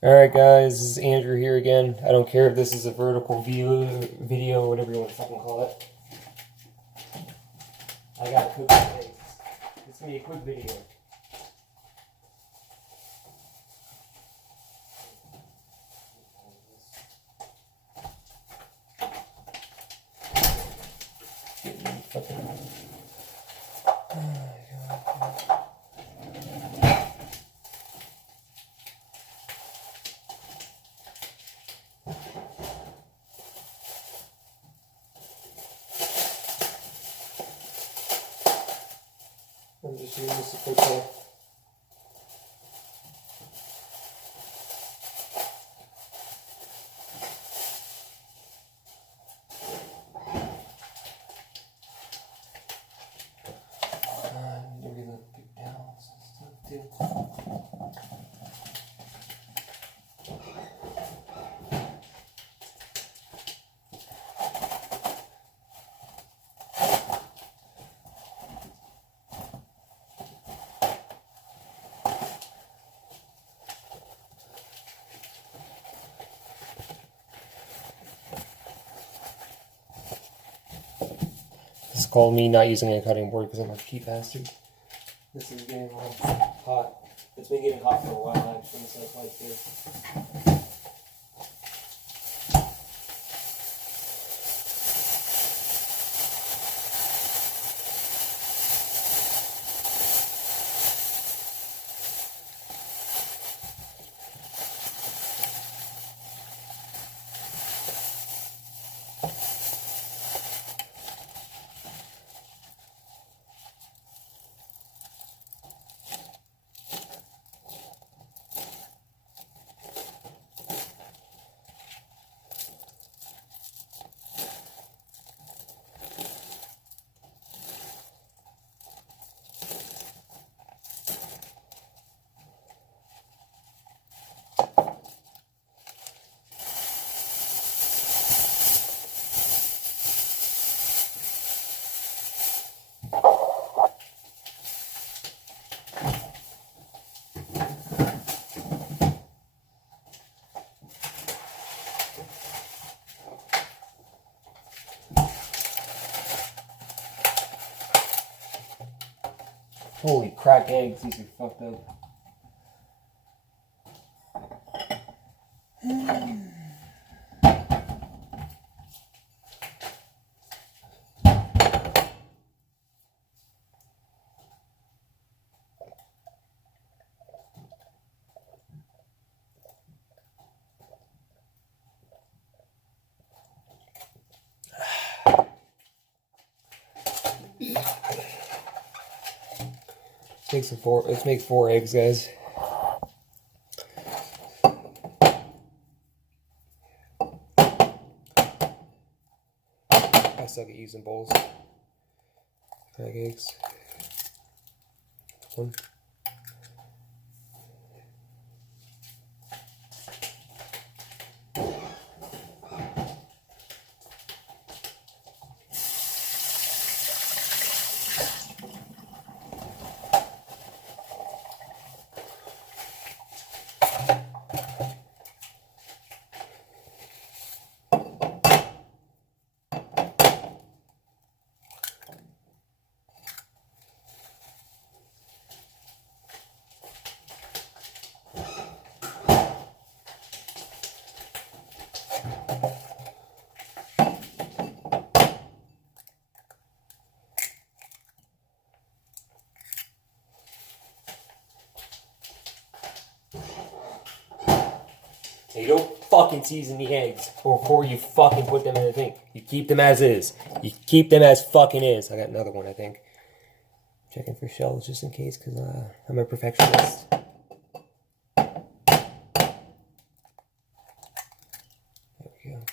Alright guys, this is Andrew here again. I don't care if this is a vertical view, video, or whatever you want to fucking call it. I gotta cook some eggs. It's gonna be a quick video. I'm just using this to cook it. Maybe the big towels and stuff too. This is called me not using a cutting board because I'm a cheap bastard. This is getting hot. It's been getting hot for a while actually, so it's like this. Holy crack eggs, these are fucked up. Let's make four eggs, guys. I suck at using bowls. Crack eggs. One. You don't fucking season the eggs before you fucking put them in the thing. You keep them as is. You keep them as fucking is. I got another one, I think. Checking for shells just in case, because I'm a perfectionist. There we go.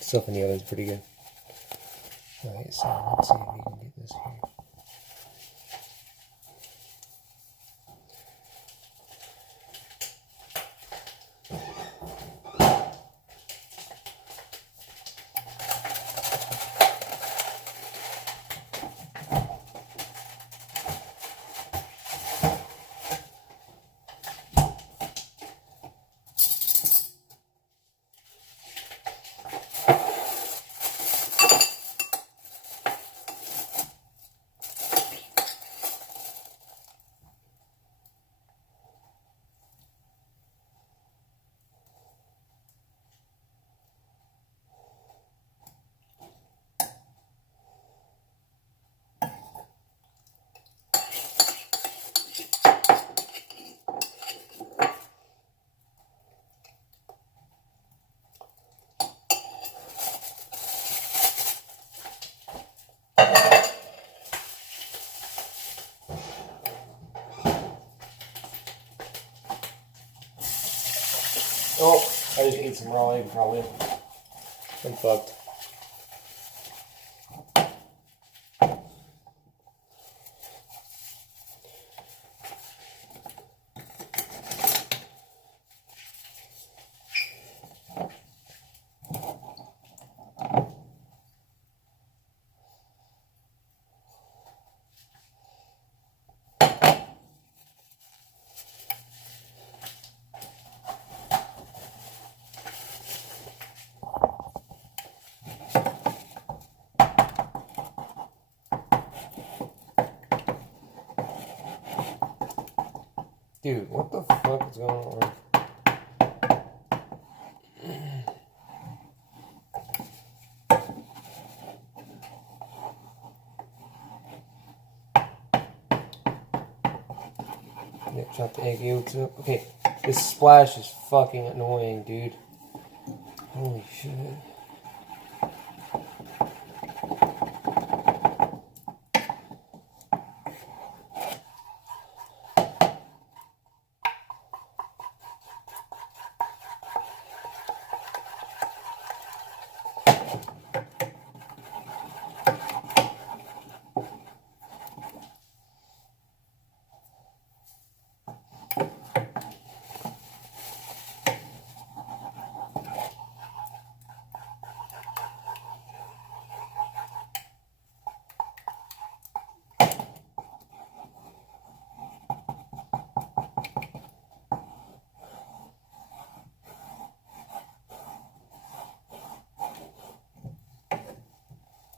Stuff in the oven's pretty good. Alright, so let's see if we can get this here. Oh, I just ate some raw egg probably. I'm fucked. Dude, what the fuck is going on? Yeah, chop the egg yolks up. Okay, this splash is fucking annoying, dude. Holy shit.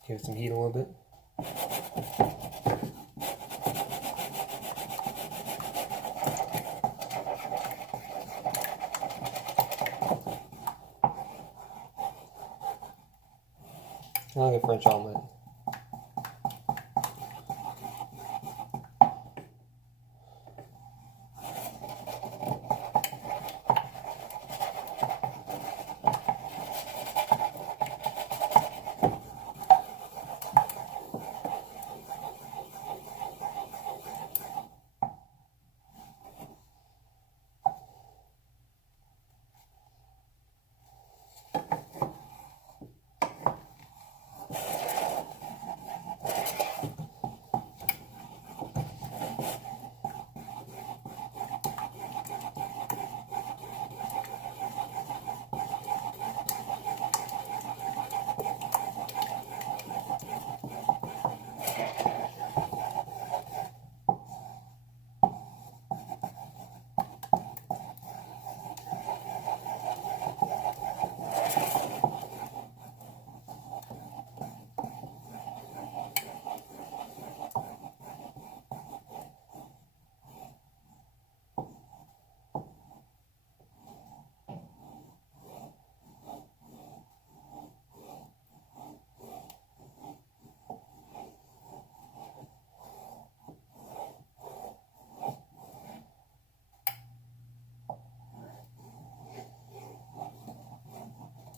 Give it some heat a little bit. I like a French omelet.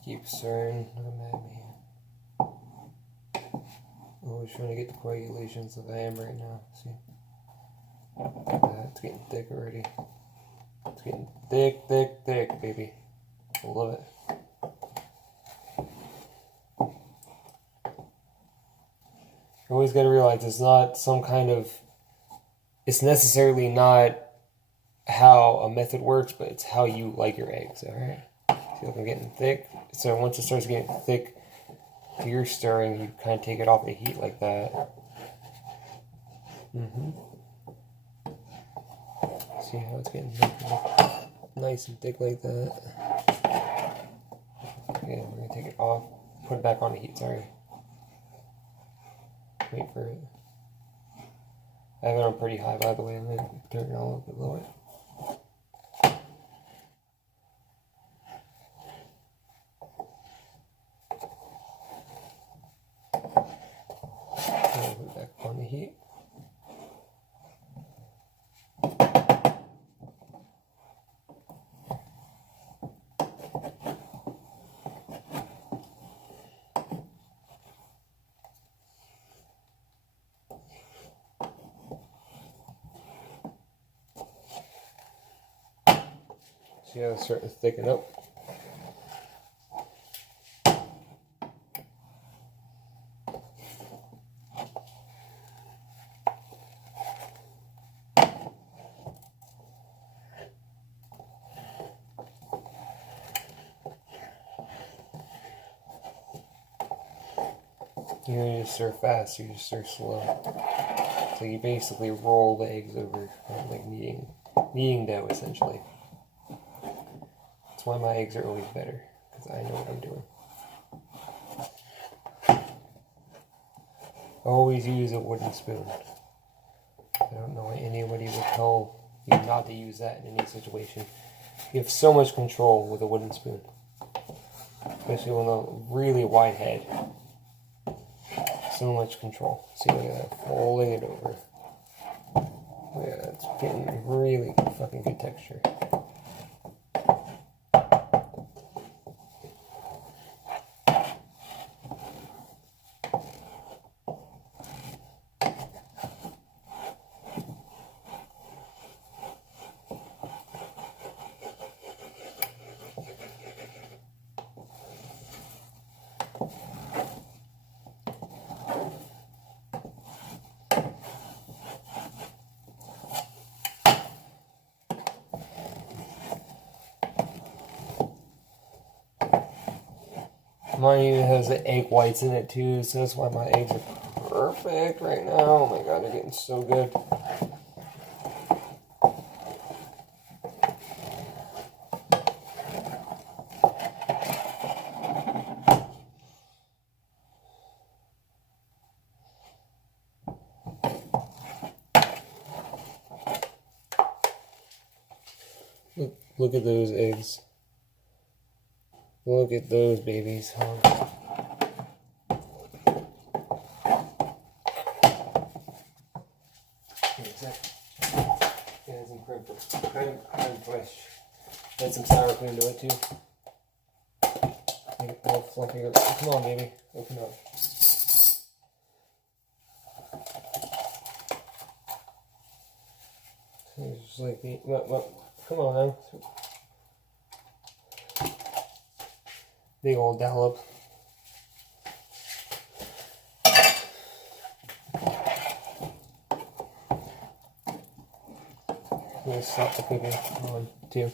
Keep stirring. Look at me. Always trying to get the coagulations like I am right now. See? It's getting thick already. It's getting thick, thick, thick, baby. I love it. You always gotta realize it's not some kind of... It's necessarily not how a method works, but it's how you like your eggs, alright? See, look, I'm getting thick. So once it starts getting thick, you're stirring, you kind of take it off the heat like that. See how it's getting nice and thick like that. Okay, we're gonna take it off, put it back on the heat, sorry. Wait for it. I have it on pretty high, by the way. I'm gonna turn it on a little bit lower. Put it back on the heat. See how it's starting to thicken up? You don't just stir fast, you just stir slow. So you basically roll the eggs over like kneading dough, essentially. That's why my eggs are always better, because I know what I'm doing. Always use a wooden spoon. I don't know why anybody would tell you not to use that in any situation. You have so much control with a wooden spoon. Especially with a really wide head. So much control. See, look at that, folding it over. Yeah, it's getting really fucking good texture. Mine even has the egg whites in it too, so that's why my eggs are perfect right now. Oh my god, they're getting so good. Look at those eggs. Look at those babies, huh? Some creme fraiche. Add some sour cream to it too. Make it all fluffy. Come on, baby. Open up. It's just like the. Come on now. Big old dollop. I'm gonna stop the cooking on too.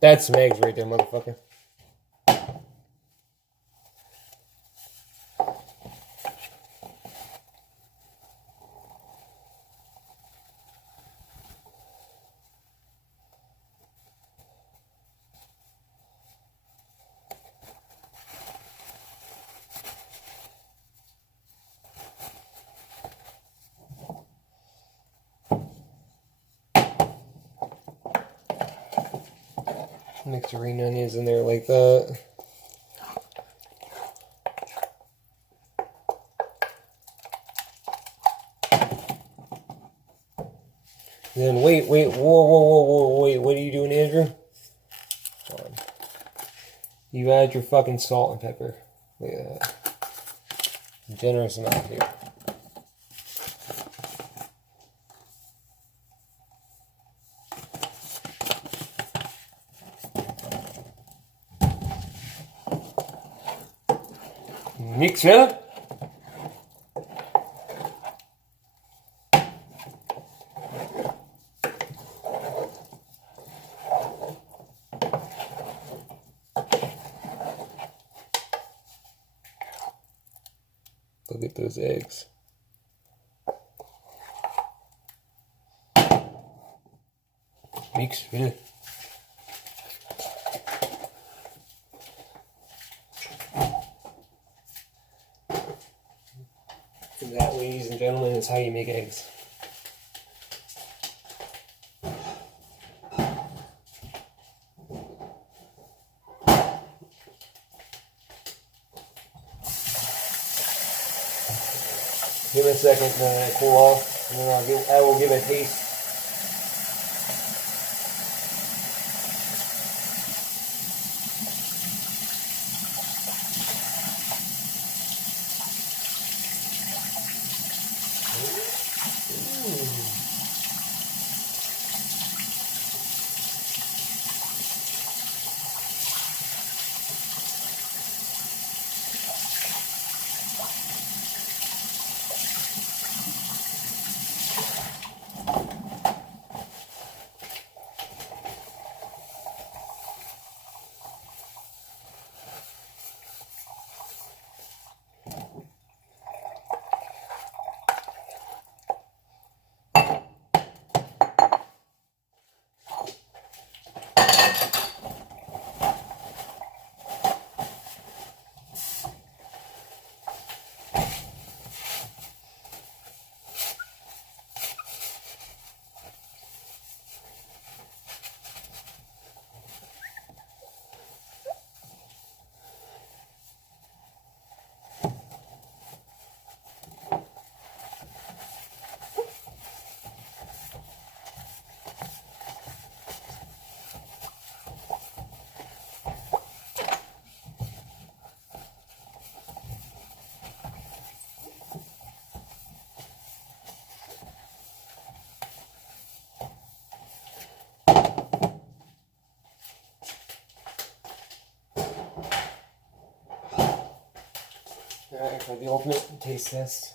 That's some eggs right there, motherfucker. Mix your green onions in there like that. Then wait, whoa, what are you doing, Andrew? Hold on. You add your fucking salt and pepper. Look at that. Generous amount here. Mix it up. Look at those eggs. Mix, really. And that, ladies and gentlemen, is how you make eggs. Give it a second to cool off, and then I will give it a taste. Alright, for the ultimate taste test.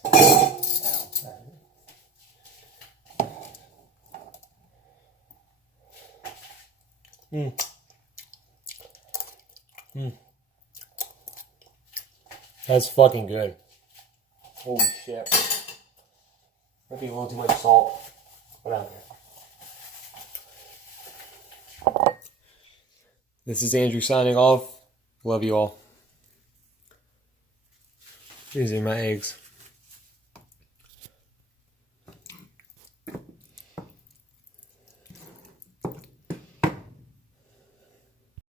That's fucking good. Holy shit. Might be a little too much salt. Whatever. This is Andrew signing off. Love you all. These are my eggs.